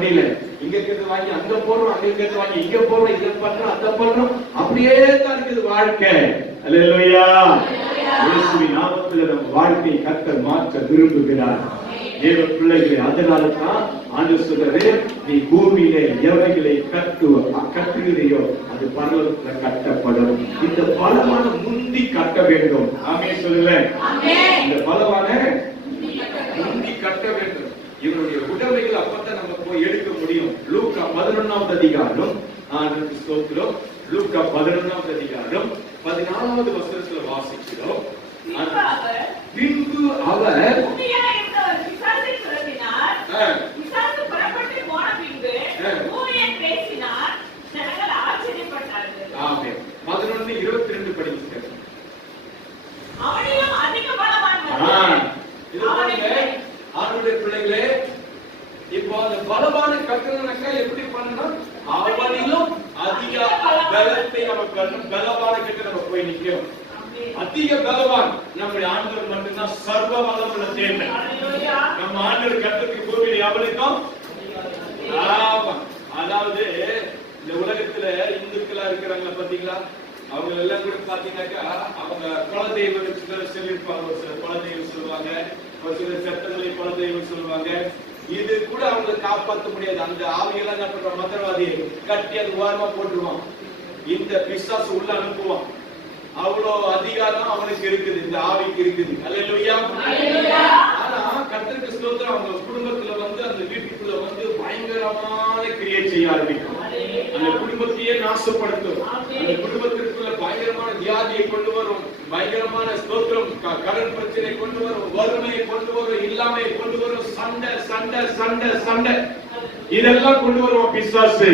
முடியல. இங்க இருக்கிறது வாங்கி அங்க போடுறோம், அங்க இருக்கிறது வாங்கி இங்க போடுறோம், இதை பண்றோம், அதை பண்றோம், அப்படியே தான் இருக்குது வாழ்க்கை. அல்லேலூயா. இயேசுவின் நாமத்தில் நம்ம வாழ்க்கையை கர்த்தர் மாற்ற விரும்புகிறார். தேவ பிள்ளைகளே, அதனால தான் ஆண்டவர் சொல்றாரு, நீ பூமியிலே எவைகளை கட்டுகிறையோ அது பரலோகத்துல கட்டப்படும். இந்த பலவான முந்தி கட்ட வேண்டும். ஆமென் சொல்லுங்க. இந்த பலவான முந்தி கட்ட வேண்டும். இவருடைய உடைமைகள் அப்பதான் நம்ம போய் எடுக்க முடியும். லூக்கா 11வது அதிகாரம், ஸ்தோத்திரம், லூக்கா 11வது அதிகாரம் 14வது வசனத்துல வாசிக்கிறோம். பின்பு அவர் ஆமென். 11:22 படிங்க. ஆண்டுடைய பிள்ளைகளே, இப்போ அந்த பலவான கட்டணக்கா எப்படி பண்ணணும்? அவனிலும் அதிக பலத்தை நமக்கு பலவான கிட்ட நம்ம போய் நிற்கும். அதிக பலவான் நம்முடைய ஆண்டவர் மட்டும்தான். சர்வ வல்லமுள்ள தேவன் நம்ம ஆண்டவர் கர்த்தருக்கு பூமியில் அவனுக்கும். அதாவது இந்த உலகத்துல இந்துக்களா இருக்கிறாங்க பாத்தீங்களா, அவங்க எல்லாம் கூட பாத்தீங்கன்னாக்கா அவங்க குலதெய்வம் சொல்லியிருப்பாங்க. ஒரு சில குலதெய்வம் சொல்லுவாங்க, ஒரு சில சட்டங்களை குலதெய்வம் சொல்லுவாங்க. இது கூட அவங்க காப்பாற்ற முடியாது. அந்த ஆவியெல்லாம் என்ன பண்ற, மந்திரவாதியை கட்டி அது ஓரமா போட்டுருவான். இந்த பிசாசு உள்ள அனுப்புவான். அவ்வளவு அதிகாரம் அவனுக்கு இருக்குது, இந்த ஆவிக்கு இருக்குது. அல்லேலூயா. ஆனா கர்த்தருக்கு ஸ்தோத்திரம், அவங்க குடும்பத்துல வந்து அந்த வீட்டுக்குள்ள வந்து பயங்கரமான கிரியை செய்ய ஆரம்பிக்கும். அந்த குடும்பத்தையே நாசப்படுத்தும். அந்த குடும்பத்திற்குள்ள பயங்கரமான வியாதியை கொண்டு வரும், பயங்கரமான ஸ்தோத்திரம் கடன் பிரச்சனை கொண்டு வரும், வறுமையை கொண்டு வரும், இல்லாமையை கொண்டு வரும், சண்டை சண்டை சண்டை சண்டை இதெல்லாம் கொண்டு வருவோம் பிசாசு.